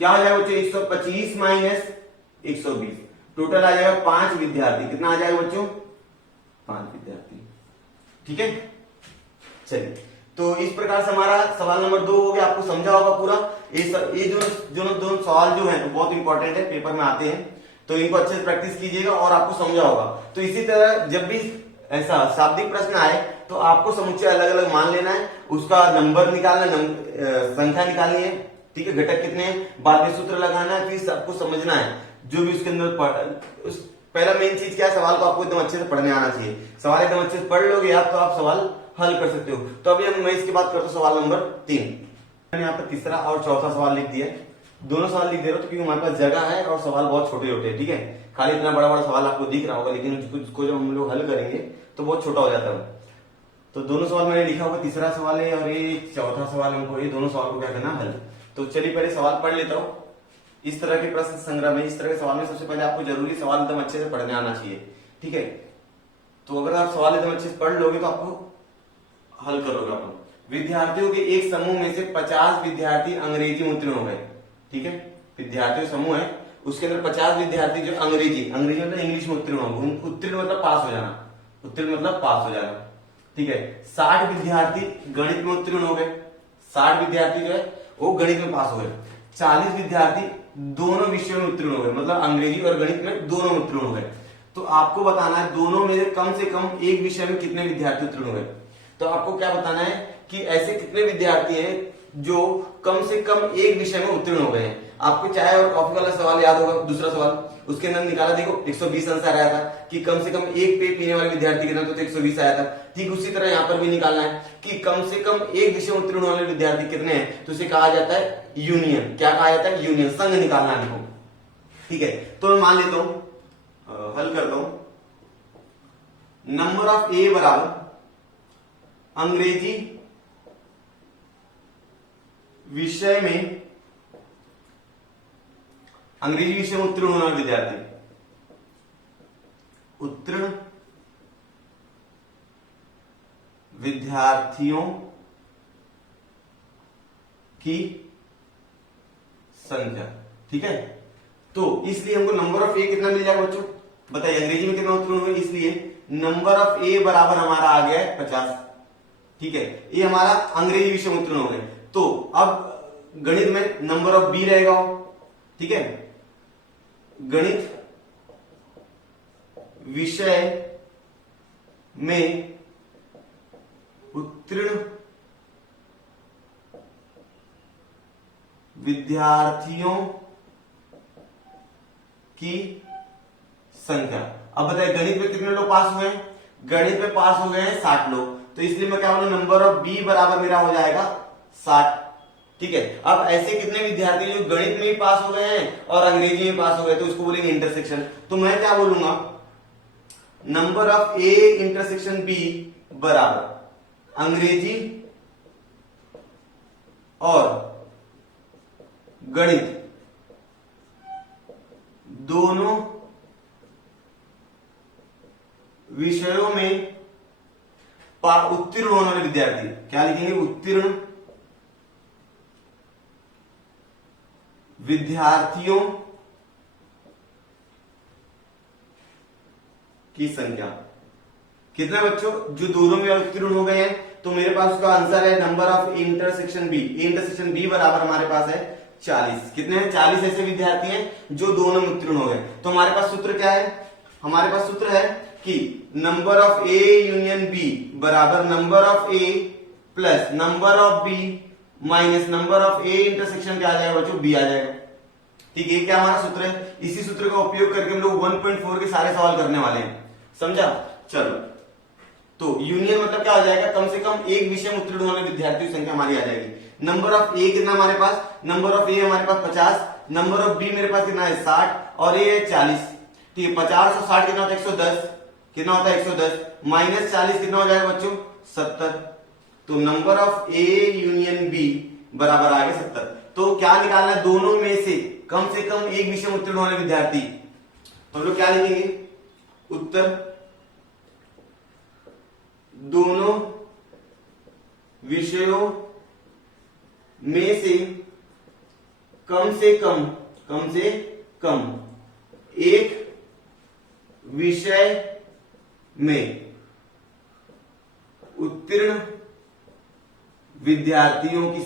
क्या आ जाएगा बच्चों, 125 माइनस 120, टोटल आ जाएगा 5 विद्यार्थी। कितना आ जाएगा बच्चों, 5 विद्यार्थी। ठीक है, चलिए, तो इस प्रकार से हमारा सवाल नंबर 2 हो गया। आपको समझा होगा पूरा। ये जो दोनों सवाल जो है बहुत इंपॉर्टेंट है, पेपर में आते हैं, तो इनको अच्छे से प्रैक्टिस कीजिएगा और आपको समझा होगा। तो इसी तरह जब भी ऐसा शाब्दिक प्रश्न आए तो आपको समुच्चय अलग अलग मान लेना है, उसका नंबर निकालना, संख्या निकालनी है, ठीक है, घटक कितने हैं, बाद में सूत्र लगाना है, फिर सबको समझना है जो भी उसके अंदर पहला मेन चीज क्या है, सवाल को आपको एकदम अच्छे से पढ़ने आना चाहिए। सवाल एकदम अच्छे से पढ़ लोगे आप तो आप सवाल हल कर सकते हो। तो अभी मैं इसकी बात करता हूँ सवाल नंबर 3। मैंने यहाँ पर तीसरा और चौथा सवाल लिख दिया, दोनों सवाल लिख दे रहा हूँ क्योंकि हमारे पास जगह है और सवाल बहुत छोटे छोटे, ठीक है, खाली इतना बड़ा बड़ा सवाल आपको दिख रहा होगा लेकिन उसको जब हम लोग हल करेंगे तो बहुत छोटा हो जाता है। तो दोनों सवाल मैंने लिखा होगा, तीसरा सवाल है और ये चौथा सवाल हमको, ये दोनों सवाल को क्या करना, हल। तो चलिए पहले सवाल पढ़ लेता हूँ। इस तरह के प्रश्न संग्रह में, इस तरह के सवाल में सबसे पहले आपको जरूरी सवाल एकदम अच्छे से पढ़ने आना चाहिए, ठीक है। तो अगर आप सवाल एकदम अच्छे से पढ़ लोगे तो आपको हल करोगे अपन। विद्यार्थियों के एक समूह में से 50 विद्यार्थी अंग्रेजी में उत्तीर्ण हो गए, ठीक है, विद्यार्थियों समूह है उसके अंदर 50 विद्यार्थी जो अंग्रेजी मतलब इंग्लिश में उत्तीर्ण हो, उत्तीर्ण मतलब पास हो जाना, उत्तीर्ण मतलब पास हो जाना, ठीक है। 60 विद्यार्थी गणित में उत्तीर्ण हो गए, 60 विद्यार्थी जो है वो गणित में पास हो गए। 40 विद्यार्थी दोनों विषयों में उत्तीर्ण हो गए, मतलब अंग्रेजी और गणित में दोनों में उत्तीर्ण हो गए। तो आपको बताना है दोनों में से कम एक विषय में कितने विद्यार्थी उत्तीर्ण हो गए। तो आपको क्या बताना है कि ऐसे कितने विद्यार्थी हैं जो कम से कम एक विषय में उत्तीर्ण हो गए हैं। आपको चाय और कॉफी वाला सवाल याद होगा, दूसरा सवाल उसके अंदर निकाला, देखो 120 आंसर आया था कि कम से कम एक पेय पीने वाले विद्यार्थी कितना, तो 120 आया था। ठीक उसी तरह यहाँ पर भी निकालना है कि कम से कम एक विषय में उत्तीर्ण होने वाले विद्यार्थी कितने हैं, तो उसे कहा जाता है यूनियन। क्या कहा जाता है, यूनियन, संघ निकालना है हमको, ठीक है। तो मैं मान लेता हूं, हल करता हूं। नंबर ऑफ ए बराबर अंग्रेजी विषय में, अंग्रेजी विषय में उत्तीर्ण होने वाले विद्यार्थी, उत्तीर्ण विद्यार्थियों की संख्या, ठीक है। तो इसलिए हमको नंबर ऑफ ए कितना मिल जाएगा बच्चों, बताइए, अंग्रेजी में कितना उत्तीर्ण हुए, इसलिए नंबर ऑफ ए बराबर हमारा आ गया है 50, ठीक है। ये हमारा अंग्रेजी विषय में उत्तीर्ण हो गए। तो अब गणित में नंबर ऑफ बी रहेगा, ठीक है, गणित विषय में उत्तीर्ण विद्यार्थियों की संख्या। अब बताइए गणित में कितने लोग पास हुए हैं, गणित में पास हो गए हैं 60 लोग, तो इसलिए मैं क्या बोलूं, नंबर ऑफ बी बराबर मेरा हो जाएगा 60, ठीक है। अब ऐसे कितने विद्यार्थी जो गणित में भी पास हो गए हैं और अंग्रेजी में पास हो गए, तो उसको बोलेंगे इंटरसेक्शन। तो मैं क्या बोलूंगा, number of A intersection B बराबर अंग्रेजी और गणित दोनों विषयों में उत्तीर्ण होने वाले विद्यार्थी, क्या लिखेंगे, उत्तीर्ण विद्यार्थियों की संख्या। कितने बच्चों जो दोनों में उत्तीर्ण हो गए हैं, तो मेरे पास उसका आंसर है number of intersection B, intersection B बराबर हमारे पास है 40। कितने हैं, 40 ऐसे विद्यार्थी हैं जो दोनों में उत्तीर्ण हो गए। तो हमारे पास सूत्र क्या है, हमारे पास सूत्र है कि number of A union B बराबर number of A plus number of B minus number of A intersection क्या आ जाएगा बच्चों, बी आ जाएगा, ठीक है। क्या हमारा सूत्र है, इसी सूत्र का उपयोग करके हम लोग 1.4 के सारे सवाल करने वाले हैं, समझा। चलो, तो यूनियन मतलब क्या आ जाएगा, कम से कम एक विषय में उत्तीर्ण होने विद्यार्थियों की संख्या हमारी आ जाएगी। नंबर ऑफ ए कितना हमारे पास, नंबर ऑफ ए हमारे पास 50, नंबर ऑफ बी मेरे पास कितना है 60 और ये है 40। ठीक है, 50 और 60 कितना होता है 110, कितना होता है 110 माइनस 40 कितना हो जाएगा बच्चों 70। तो number of A union B बराबर आ गया 70। तो क्या निकालना है, दोनों में से कम एक विषय में उत्तीर्ण होने विद्यार्थी। तो हम लोग क्या लिखेंगे, उत्तर दोनों विषयों में से कम से कम एक विषय में उत्तीर्ण विद्यार्थियों की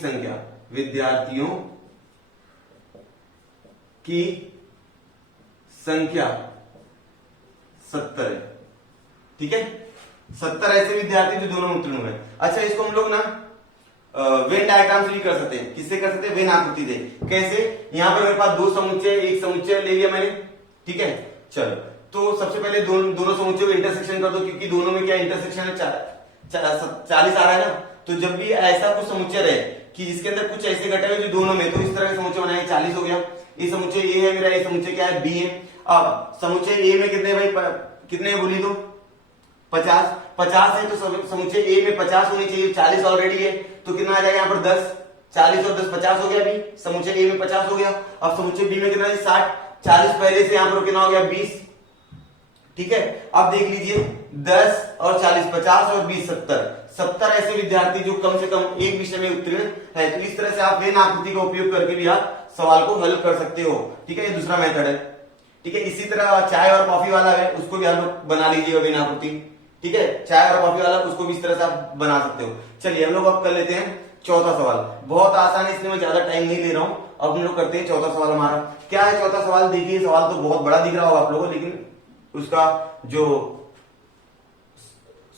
संख्या 70 है। ठीक है, 70 ऐसे विद्यार्थी जो दोनों में उत्तीर्ण हुए। अच्छा, इसको हम लोग ना वेन डायग्राम से भी कर सकते हैं। किससे कर सकते हैं, वेन आकृति से। कैसे, यहां पर मेरे पास दो समुच्चय, एक समुच्चय ले लिया मैंने। ठीक है, चलो तो सबसे पहले दोनों समुच्चयों को इंटरसेक्शन कर दो, क्योंकि दोनों में क्या इंटरसेक्शन है 40 आ रहा है ना। तो जब भी ऐसा कुछ समुच्चय रहे कि जिसके अंदर कुछ ऐसे घटक है जो दोनों में, तो इस तरह का समुच्चय बनाएंगे। 40 हो गया, ये समुच्चय ए है मेरा, ये समुच्चय क्या है बी है। अब समुच्चय ए में कितने भाई कितने बोली तो 50 है, तो समुच्चय ए में 50 होनी चाहिए, 40 ऑलरेडी है, तो कितना आ जाएगा यहाँ पर 10, 40 और 10 50 हो गया। अभी समुच्चय ए में 50 हो गया। अब समुच्चय बी में कितना है 60, 40 पहले से यहाँ पर कितना हो गया 20। ठीक है, अब देख लीजिए 10 और 40 50 और 20 70 ऐसे विद्यार्थी जो कम से कम एक विषय में उत्तीर्ण है। तो इस तरह से आप वेन आकृति का उपयोग करके भी आप सवाल को हल कर सकते हो। ठीक है, ये दूसरा मेथड है। ठीक है, इसी तरह चाय और कॉफी वाला है, उसको भी हम लोग बना लीजिएगा वेन आकृति। ठीक है, चाय और कॉफी वाला उसको भी इस तरह से आप बना सकते हो। चलिए हम लोग अब कर लेते हैं चौथा सवाल। बहुत आसान है, इसलिए मैं ज्यादा टाइम नहीं ले रहा हूं। अब हम लोग करते हैं चौथा सवाल। हमारा क्या है चौथा सवाल, देखिए सवाल तो बहुत बड़ा दिख रहा होगा आप लोगों को, लेकिन उसका जो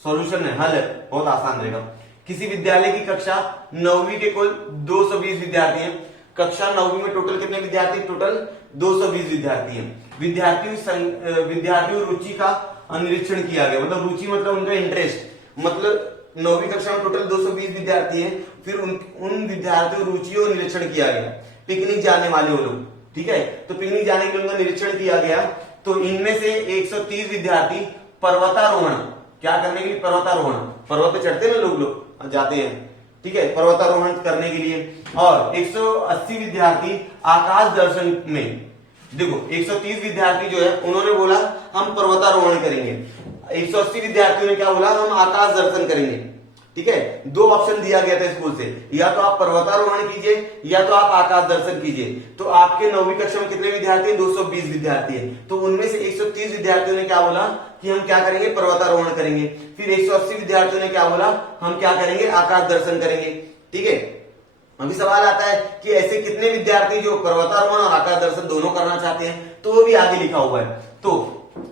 सॉल्यूशन है, हल है, बहुत आसान रहेगा। किसी विद्यालय की कक्षा 9वीं के कुल 220 विद्यार्थी हैं। कक्षा 9वीं में टोटल कितने विद्यार्थी, टोटल 220 विद्यार्थी हैं। विद्यार्थियों रुचि का निरीक्षण किया गया। मतलब रुचि मतलब उनका इंटरेस्ट, मतलब 9वीं कक्षा में टोटल 220 विद्यार्थी हैं। फिर उन विद्यार्थियों रुचि को निरीक्षण किया गया। पिकनिक जाने वाले वो लोग, ठीक है, तो पिकनिक जाने के लिए उनका निरीक्षण किया गया। तो इनमें से 130 विद्यार्थी पर्वतारोहण, क्या करने के लिए, पर्वतारोहण, पर्वत पे चढ़ते हैं ना लोग जाते हैं, ठीक है, पर्वतारोहण करने के लिए। और 180 विद्यार्थी आकाश दर्शन में। देखो 130 विद्यार्थी जो है उन्होंने बोला हम पर्वतारोहण करेंगे, 180 विद्यार्थियों ने क्या बोला, हम आकाश दर्शन करेंगे। ठीक है, दो ऑप्शन दिया गया था स्कूल से, या तो आप पर्वतारोहण कीजिए या तो आप आकाश दर्शन कीजिए। तो आपके 9वीं कक्षा में कितने विद्यार्थी हैं, 220 विद्यार्थी हैं। तो उनमें से 130 विद्यार्थियों ने क्या बोला कि हम क्या करेंगे, पर्वतारोहण करेंगे। फिर 180 विद्यार्थियों ने क्या बोला, हम क्या करेंगे, आकाश दर्शन करेंगे। ठीक है, अभी सवाल आता है कि ऐसे कितने विद्यार्थी जो पर्वतारोहण और आकाश दर्शन दोनों करना चाहते हैं, तो वो भी आगे लिखा हुआ है। तो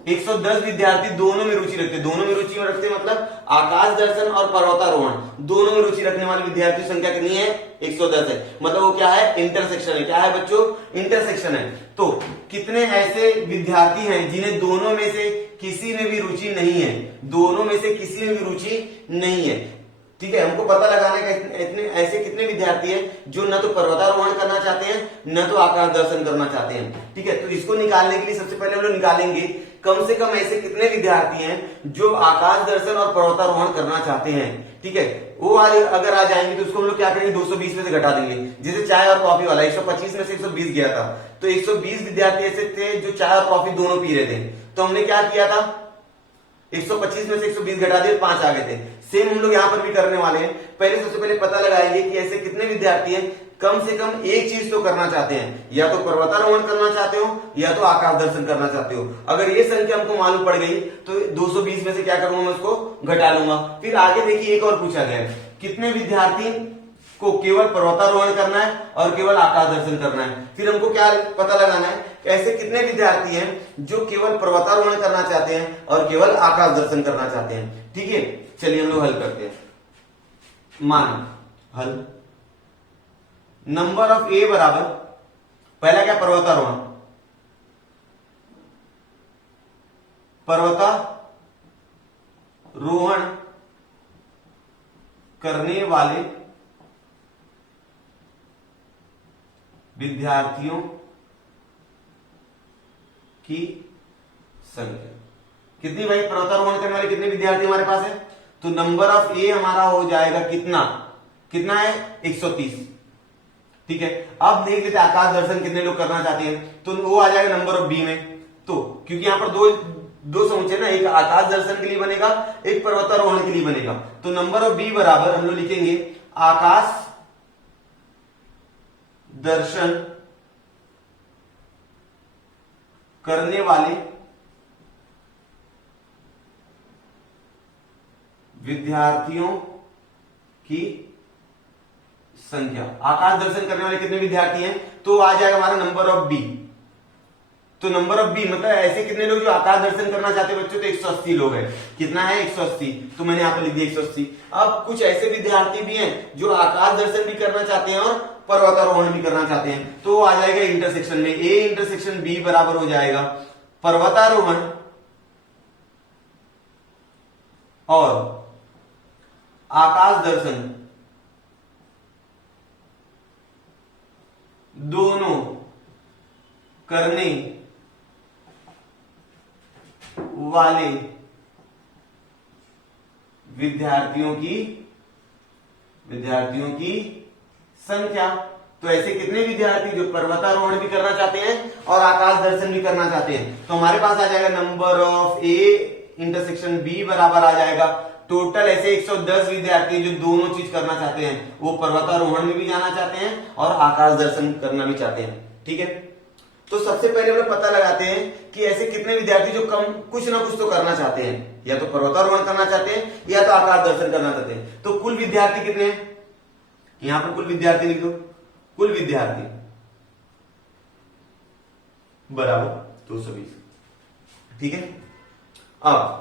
110 विद्यार्थी दोनों में रुचि रखते, दोनों में रुचि रखते मतलब आकाश दर्शन और पर्वतारोहण दोनों में रुचि रखने वाली विद्यार्थी संख्या कितनी है, 110 है। मतलब वो क्या है, इंटरसेक्शन है। क्या है बच्चों, इंटरसेक्शन है। तो कितने ऐसे विद्यार्थी हैं जिन्हें दोनों में से किसी में भी रुचि नहीं है, दोनों में से किसी में भी रुचि नहीं है। ठीक है, हमको पता लगाना है कि इतने ऐसे कितने विद्यार्थी हैं जो न तो पर्वतारोहण करना चाहते हैं न तो आकाश दर्शन करना चाहते हैं। ठीक है, तो इसको निकालने के लिए सबसे पहले हम लोग निकालेंगे कम से कम ऐसे कितने विद्यार्थी हैं जो आकाश दर्शन और पर्वतारोहण करना चाहते हैं। ठीक है, वो अगर आ जाएंगे तो उसको हम लोग क्या करेंगे, 220 में से घटा देंगे। जैसे चाय और कॉफी वाला 125 में से 120 गया था, तो 120 विद्यार्थी ऐसे थे जो चाय और कॉफी दोनों पी रहे थे। तो हमने क्या किया था, 125 में से 120 घटा दिए, 5 आ गए थे। सेम हम लोग यहां पर भी करने वाले हैं। पहले सबसे पहले पता लगाएंगे कि ऐसे कितने विद्यार्थी हैं कम से कम एक चीज तो करना चाहते हैं, या तो पर्वतारोहण करना चाहते हो या तो आकाश दर्शन करना चाहते हो। अगर ये संख्या हमको मालूम पड़ गई तो 220 में से क्या करूंगा, मैं उसको घटा लूंगा। फिर आगे देखिए एक और पूछा गया है, कितने विद्यार्थी को केवल पर्वतारोहण करना है और केवल आकाश दर्शन करना है। फिर हमको क्या पता लगाना है, ऐसे कितने विद्यार्थी हैं जो केवल पर्वतारोहण करना चाहते हैं और केवल आकाश दर्शन करना चाहते हैं। ठीक है, चलिए हम लोग हल करते हैं। मान हल, नंबर ऑफ ए बराबर, पहला क्या, पर्वतारोहण, पर्वतारोहण करने वाले विद्यार्थियों की संख्या। कितनी भाई, पर्वतारोहण करने वाले कितने विद्यार्थी हमारे पास है? तो नंबर ऑफ ए हमारा हो जाएगा कितना, कितना है 130। ठीक है, अब देख लेते आकाश दर्शन कितने लोग करना चाहते हैं, तो वो आ जाएगा नंबर ऑफ बी में। तो क्योंकि यहां पर दो समुच्चय ना, एक आकाश दर्शन के लिए बनेगा, एक पर्वतारोहण के लिए बनेगा। तो नंबर ऑफ बी बराबर हम लोग लिखेंगे आकाश दर्शन करने वाले विद्यार्थियों की संख्या। आकाश दर्शन करने वाले कितने विद्यार्थी हैं, तो आ जाएगा हमारा नंबर ऑफ बी। तो नंबर ऑफ बी मतलब ऐसे कितने लोग जो आकाश दर्शन करना चाहते हैं बच्चों, तो 180 लोग हैं। कितना है 180, तो मैंने यहां पर लिख दिया 180। अब कुछ ऐसे विद्यार्थी भी हैं जो आकाश दर्शन भी करना चाहते हैं और पर्वतारोहण भी करना चाहते हैं, तो आ जाएगा इंटरसेक्शन में, ए इंटरसेक्शन बी बराबर हो जाएगा पर्वतारोहण और आकाश दर्शन दोनों करने वाले विद्यार्थियों की संख्या। तो ऐसे कितने विद्यार्थी जो पर्वतारोहण भी करना चाहते हैं और आकाश दर्शन भी करना चाहते हैं, तो हमारे पास आ जाएगा number of A intersection B बराबर आ जाएगा टोटल ऐसे 110 विद्यार्थी जो दोनों चीज करना चाहते हैं, वो पर्वतारोहण में भी जाना चाहते हैं और आकाश दर्शन करना भी चाहते हैं। ठीक है, तो सबसे पहले हम लोग पता लगाते हैं कि ऐसे कितने विद्यार्थी जो कुछ ना कुछ तो करना चाहते हैं, या तो पर्वतारोहण करना चाहते हैं या तो आकाश दर्शन करना चाहते हैं। तो कुल विद्यार्थी कितने हैं, यहां पर कुल विद्यार्थी लिख दो, कुल विद्यार्थी बराबर 220। ठीक है, अब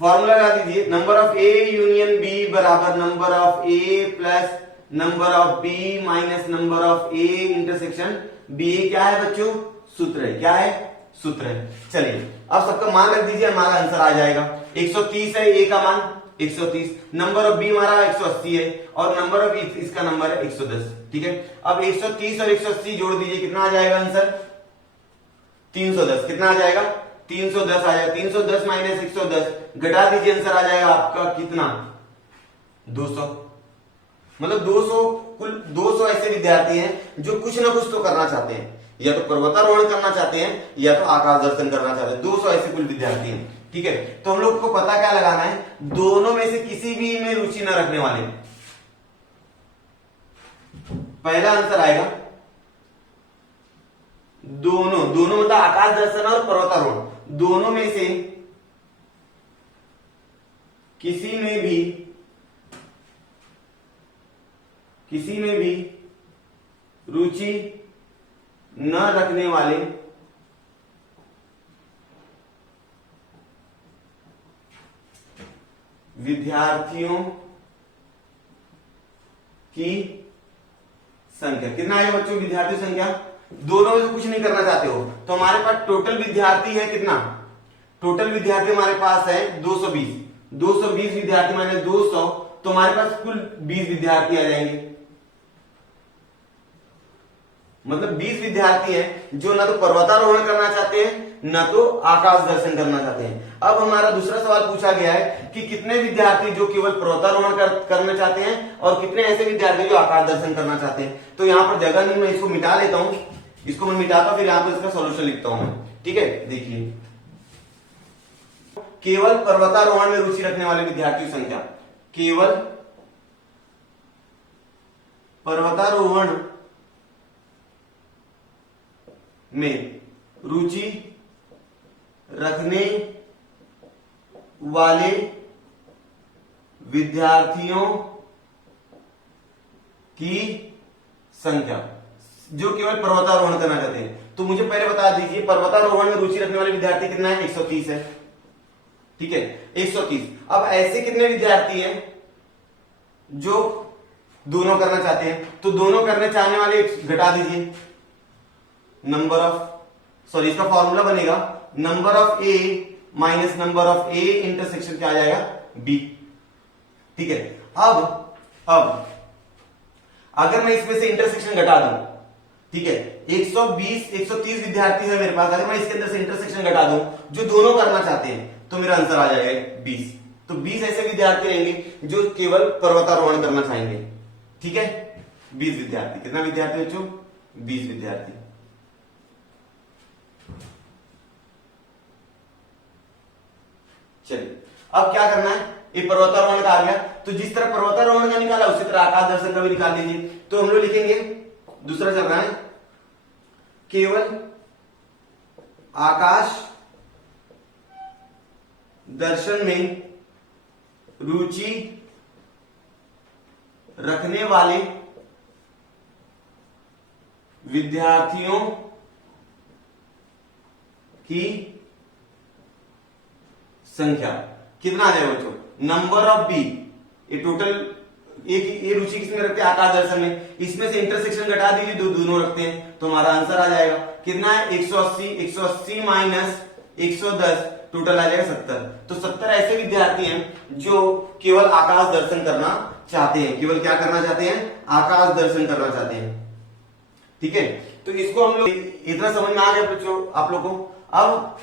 फॉर्मूला लगा दीजिए, number of A union B बराबर number of A plus number of B minus number of A intersection B. क्या है बच्चों, सूत्र है, क्या है सूत्र है। चलिए अब सबका मान रख दीजिए, हमारा आंसर आ जाएगा 130 है ए का मान 130, नंबर ऑफ बी हमारा 180 है और नंबर ऑफ इसका नंबर है 110। ठीक है, अब 130 और 180 जोड़ दीजिए, कितना आ जाएगा आंसर 310। कितना आ जाएगा 310 आ जाएगा, 310 माइनस 110 घटा दीजिए, आंसर आ जाएगा आपका कितना 200। मतलब 200, कुल 200 ऐसे विद्यार्थी हैं जो कुछ ना कुछ तो करना चाहते हैं, या तो पर्वतारोहण करना चाहते हैं या तो आकाश दर्शन करना चाहते हैं। 200 ऐसे कुल विद्यार्थी हैं। ठीक है, तो हम लोग को पता क्या लगाना है, दोनों में से किसी भी में रुचि न रखने वाले। पहला आंसर आएगा दोनों मतलब आकाश दर्शन और पर्वतारोहण, दोनों में से किसी में भी रुचि न रखने वाले विद्यार्थियों की संख्या। कितना आएगा बच्चों विद्यार्थी संख्या, दोनों में से कुछ नहीं करना चाहते हो, तो हमारे पास टोटल विद्यार्थी है कितना, टोटल विद्यार्थी हमारे पास है 220। 220 विद्यार्थी माइनस 200, तो हमारे पास कुल 20 विद्यार्थी आ जाएंगे। मतलब 20 विद्यार्थी हैं जो ना तो पर्वतारोहण करना चाहते हैं ना तो आकाश दर्शन करना चाहते हैं। अब हमारा दूसरा सवाल पूछा गया है कि कितने विद्यार्थी जो केवल पर्वतारोहण करना चाहते हैं और कितने ऐसे विद्यार्थी जो आकाश दर्शन करना चाहते हैं। तो यहां पर जगह नहीं, मैं इसको मिटा लेता हूं, इसको मैं मिटाता हूं, फिर यहां पर इसका सोल्यूशन लिखता हूं मैं। ठीक है, देखिए केवल पर्वतारोहण में रुचि रखने वाले विद्यार्थियों की संख्या, केवल पर्वतारोहण में रुचि रखने वाले विद्यार्थियों की संख्या जो केवल पर्वतारोहण करना चाहते हैं। तो मुझे पहले बता दीजिए पर्वतारोहण में रुचि रखने वाले विद्यार्थी कितना है, 130 है। ठीक है, 130। अब ऐसे कितने विद्यार्थी हैं जो दोनों करना चाहते हैं, तो दोनों करने चाहने वाले घटा दीजिए, नंबर ऑफ, सॉरी इसका फॉर्मूला बनेगा number of A minus number of A intersection क्या आ जाएगा बी। ठीक है, अब अगर मैं इसमें से इंटरसेक्शन घटा दूं ठीक है। 120 130 विद्यार्थी है मेरे पास, अगर मैं इसके अंदर से इंटरसेक्शन घटा दूं जो दोनों करना चाहते हैं तो मेरा आंसर आ जाएगा 20। तो 20 ऐसे विद्यार्थी रहेंगे जो केवल पर्वतारोहण करना चाहेंगे, ठीक है। 20 विद्यार्थी, कितना विद्यार्थी बच्चों? 20 विद्यार्थी। चलिए अब क्या करना है, ये पर्वतारोहण का आ गया, तो जिस तरह पर्वतारोहण का निकाला उसी तरह आकाश दर्शन का भी निकाल लीजिए। तो हम लोग लिखेंगे, दूसरा चल रहा है, केवल आकाश दर्शन में रुचि रखने वाले विद्यार्थियों की संख्या कितना आ जाएगा बच्चों? नंबर ऑफ बी, ये टोटल ये रुचि किसमें रखते हैं? आकाश दर्शन में। इसमें से इंटरसेक्शन घटा दीजिए, दोनों रखते हैं, तो हमारा आंसर आ जाएगा कितना है? 180। 180 माइनस 110, टोटल आ जाएगा 70। तो 70 ऐसे विद्यार्थी हैं जो केवल आकाश दर्शन करना चाहते हैं। केवल क्या करना चाहते हैं? आकाश दर्शन करना चाहते हैं, ठीक है। तो इसको हम लोग इतना समझ में आ गया बच्चों आप लोगों को। अब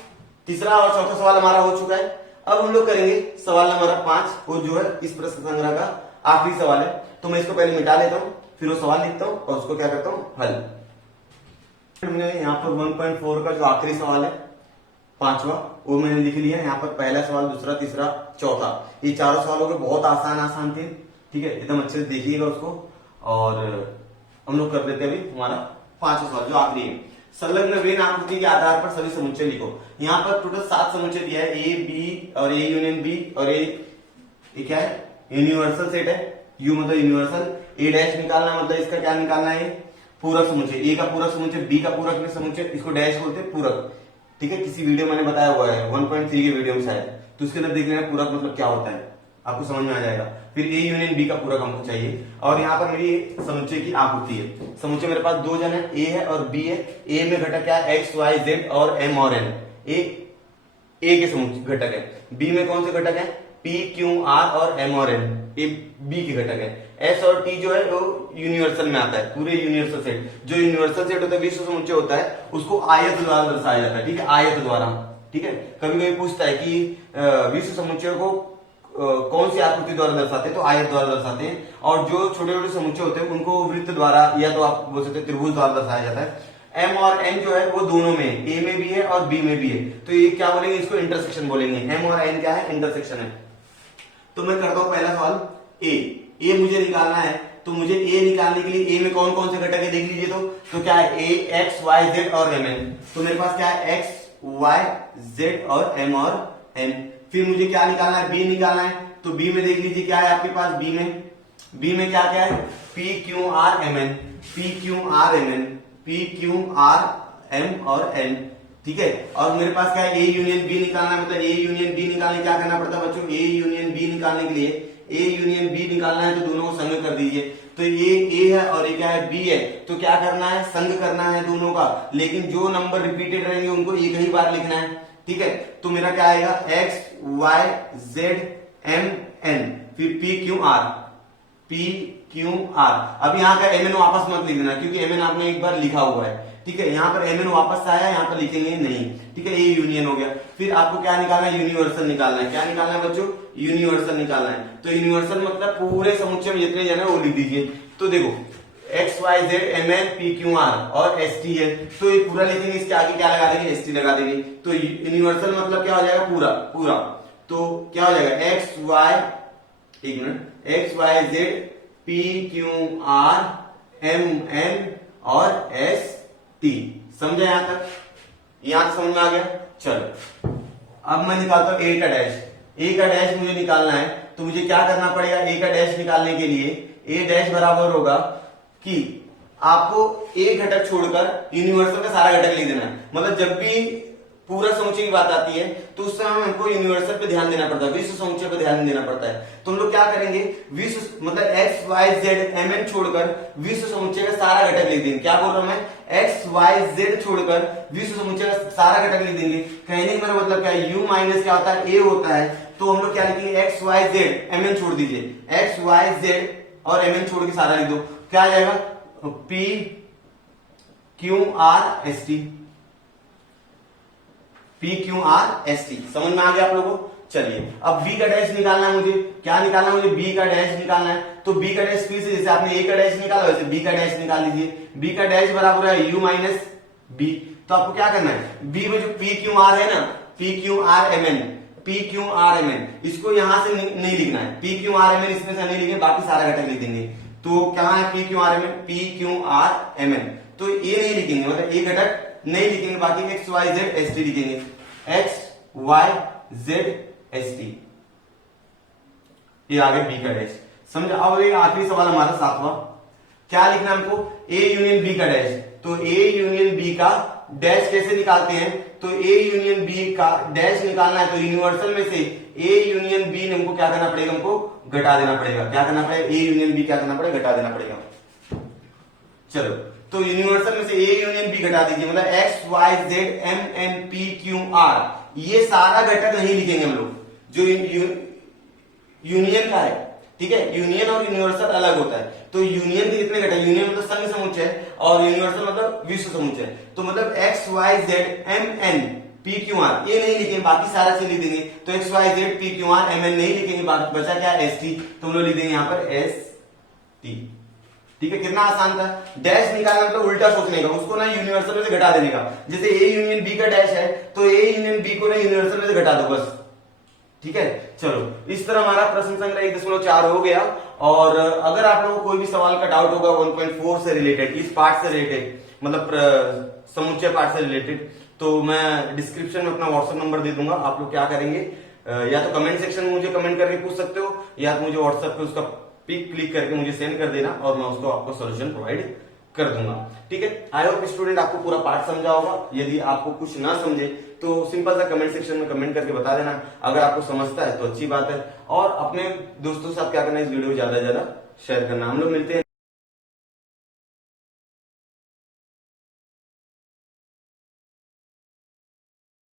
तीसरा और चौथा सवाल हमारा हो चुका है। अब हम लोग करेंगे सवाल नंबर 5, वो जो है इस प्रश्न संग्रह का आखिरी सवाल है। तो मैं इसको पहले मिटा लेता हूं, फिर वो सवाल लिखता हूं और उसको क्या करता हूं, हल। हमने यहाँ पर 1.4 का जो आखिरी सवाल है, पांचवा, वो मैंने लिख लिया। यहाँ पर पहला सवाल, दूसरा, तीसरा, चौथा, ये चारों सवालों के बहुत आसान थे, ठीक है। एकदम अच्छे से देखिएगा उसको, और हम लोग कर देते हैं अभी हमारा पांचवा सवाल जो आखिरी है। संलग्न वेन आकृति के आधार पर सभी समुच्चय लिखो। यहाँ पर टोटल 7 समुच्चय दिया है, ए बी और ए यूनियन बी, और ये क्या है? यूनिवर्सल सेट है। यू मतलब यूनिवर्सल, ए डैश निकालना मतलब इसका क्या निकालना है? पूरक समुच्चय। ए का पूरक समुच्चय, बी का पूरक समुच्चय, इसको डैश बोलते हैं पूरक, ठीक है। किसी वीडियो मैंने बताया हुआ है 1.3 के वीडियो में शायद, तो उसके अंदर देख लेना पूरक मतलब क्या होता है, आपको समझ में आ जाएगा। फिर ए यूनियन बी का पूरक हमको चाहिए, और यहाँ पर मेरी समुच्चय की आकृति है। समुच्चय मेरे पास 2 जन है, ए है और बी है। ए में घटक क्या है? एक्स वाई जेड और एम और एन। ए के समुच्चय घटक है। बी में कौन से घटक है? पी क्यू आर और एम और एन, ये बी के घटक है। एस और टी जो है वो यूनिवर्सल में आता है, पूरे यूनिवर्सल सेट। जो यूनिवर्सल सेट होता है, विश्व समुच्चय होता है, उसको आयत द्वारा दर्शाया जाता है, ठीक है, आयत द्वारा, ठीक है। कभी कभी पूछता है कि विश्व समुच्चय को कौन सी आकृति द्वारा दर्शाते हैं, तो आयत द्वारा दर्शाते हैं। और जो छोटे छोटे समुच्चय होते हैं उनको वृत्त द्वारा, या तो आप बोल सकते हैं त्रिभुज द्वारा दर्शाया जाता है। एम और एन जो है वो दोनों में, ए में भी है और बी में भी है, तो ये क्या बोलेंगे? इसको इंटरसेक्शन बोलेंगे। एम और एन क्या है? इंटरसेक्शन है। तो मैं करता हूं पहला सवाल, ए मुझे निकालना है। तो मुझे ए निकालने के लिए ए में कौन कौन से घटक है देख लीजिए। तो क्या है? ए एक्स वाई जेड और एम एन। तो मेरे पास क्या है? एक्स वाई जेड और एम और एन। फिर मुझे क्या निकालना है? बी निकालना है। तो बी में देख लीजिए क्या है आपके पास? बी में क्या क्या है? P Q R M N, P Q R M N, P Q R M और एन, ठीक है। और मेरे पास क्या है? ए यूनियन बी निकालना है। मतलब ए यूनियन बी निकालने क्या करना पड़ता है बच्चों? ए यूनियन बी निकालने के लिए ए यूनियन बी निकालना है तो दोनों को संग कर दीजिए। तो ये ए है और ये क्या है? बी है। तो क्या करना है? संग करना है दोनों का, लेकिन जो नंबर रिपीटेड रहेंगे उनको एक ही बार लिखना है, ठीक है। तो मेरा क्या आएगा? X Y Z M N, फिर P Q R, P Q R. अब यहाँ का एम एन वापस मत लिख देना, क्योंकि एम एन आपने एक बार लिखा हुआ है, ठीक है। यहाँ पर एम एन वापस आया, यहाँ पर लिखेंगे नहीं, ठीक है। ये यूनियन हो गया। फिर आपको क्या निकालना है? यूनिवर्सल निकालना है। क्या निकालना है बच्चों? यूनिवर्सल निकालना है। तो यूनिवर्सल मतलब पूरे समुच्चय में जितने जन है वो लिख दीजिए। तो देखो X Y Z M N P Q R और एस टी है, तो ये पूरा लिखेंगे, इसके आगे क्या लगा देंगे? एस टी लगा देंगे। तो यूनिवर्सल मतलब क्या हो जाएगा? पूरा पूरा। तो क्या हो जाएगा? एक्स वाई, एक minute, X Y Z P Q R M N और एस टी। समझे यहां तक? यहां समझ में आ गया? चलो अब मैं निकालता हूं ए का डैश। ए का डैश मुझे निकालना है, तो मुझे क्या करना पड़ेगा? ए का डैश निकालने के लिए ए डैश बराबर होगा कि आपको ए घटक छोड़कर यूनिवर्सल का सारा घटक लिख देना है। मतलब जब भी पूरा समुच्चय की बात आती है तो उस समय हमको यूनिवर्सल पे ध्यान देना पड़ता है, विश्व समुच्चय पे ध्यान देना पड़ता है। तो हम लोग क्या करेंगे? विश्व मतलब X Y Z M N छोड़कर विश्व समुच्चय का सारा घटक लिख देंगे। क्या बोल रहा हूं मैं? एक्स वाई जेड छोड़कर विश्व समुच्चय का सारा घटक लिख देंगे। कहने का मेरा मतलब क्या है? यू माइनस क्या होता है? ए होता है। तो हम लोग क्या लिखेंगे? X Y Z M N छोड़ दीजिए, एक्स वाई जेड और एम एन छोड़ के सारा लिख दो। क्या आ जाएगा? P Q R S T, P Q R S T. समझ में आ गया आप लोगों को? चलिए अब बी का डैश निकालना है मुझे। क्या निकालना है मुझे? बी का डैश निकालना है। तो बी का डैश फिर से जैसे आपने ए का डैश निकाला वैसे बी का डैश निकाल लीजिए। बी का डैश बराबर है यू माइनस बी। तो आपको क्या करना है, बी में जो पी क्यू आर है ना, P Q R M N, P Q R M N, इसको यहां से नहीं लिखना है। P Q R M N इसमें से नहीं लिखेंगे, बाकी सारा घटक लिख देंगे। तो क्या है P Q R M N, P Q R M N. तो ये नहीं लिखेंगे, मतलब ये घटक नहीं लिखेंगे, बाकी X Y Z S T लिखेंगे। X Y Z S T, ये आगे बी का डैश। समझ? अब एक आखिरी सवाल हमारा सातवां, क्या लिखना है हमको? ए यूनियन बी का डैश। तो ए यूनियन बी का डैश कैसे निकालते हैं? तो ए यूनियन बी का डैश निकालना है तो यूनिवर्सल में से ए यूनियन बी ने हमको क्या करना पड़ेगा, हमको घटा देना पड़ेगा। क्या करना पड़ेगा? ए यूनियन बी क्या करना पड़ेगा? घटा देना पड़ेगा। चलो तो यूनिवर्सल में से ए यूनियन बी घटा दीजिए, मतलब X Y Z M N P Q R, ये सारा घटक नहीं लिखेंगे हम लोग जो यूनियन का है। ठीक है, यूनियन और यूनिवर्सल अलग होता है। तो यूनियन के कितने घटक? यूनियन मतलब संघ समुच्चय और यूनिवर्सल मतलब विश्व समुच्चय। तो मतलब X Y Z M N P Q R, ये नहीं लिखेंगे, बाकी सारा चीज लिख देंगे। तो X Y Z P Q R M N नहीं लिखेंगे, बाकी बचा क्या? S T. तो हम लोग लिख देंगे यहाँ पर एस टी। ठीक है, कितना आसान था। डैश निकालना मतलब उल्टा सोचने का, उसको ना यूनिवर्सल में से घटा देने का। जैसे ए यूनियन बी का डैश है तो ए यूनियन बी को ना यूनिवर्सल में से घटा दो बस। ठीक है, चलो इस तरह हमारा प्रश्न संख्या 1.4 हो गया। और अगर आप लोगों को कोई भी सवाल का डाउट होगा 1.4 से रिलेटेड, इस पार्ट से रिलेटेड, मतलब समुच्चय पार्ट से रिलेटेड, तो मैं डिस्क्रिप्शन में अपना व्हाट्सएप नंबर दे दूंगा। आप लोग क्या करेंगे, या तो कमेंट सेक्शन में मुझे कमेंट करके पूछ सकते हो, या तो मुझे व्हाट्सएप पे उसका पिक क्लिक करके मुझे सेंड कर देना और मैं उसको आपको सोल्यूशन प्रोवाइड कर दूंगा। ठीक है, आई होप स्टूडेंट आपको पूरा पार्ट समझा होगा। यदि आपको कुछ ना समझे तो सिंपल सा कमेंट सेक्शन में कमेंट करके बता देना। अगर आपको समझता है तो अच्छी बात है, और अपने दोस्तों के साथ क्या करना है, इस वीडियो को ज्यादा से ज्यादा शेयर करना। हम लोग मिलते हैं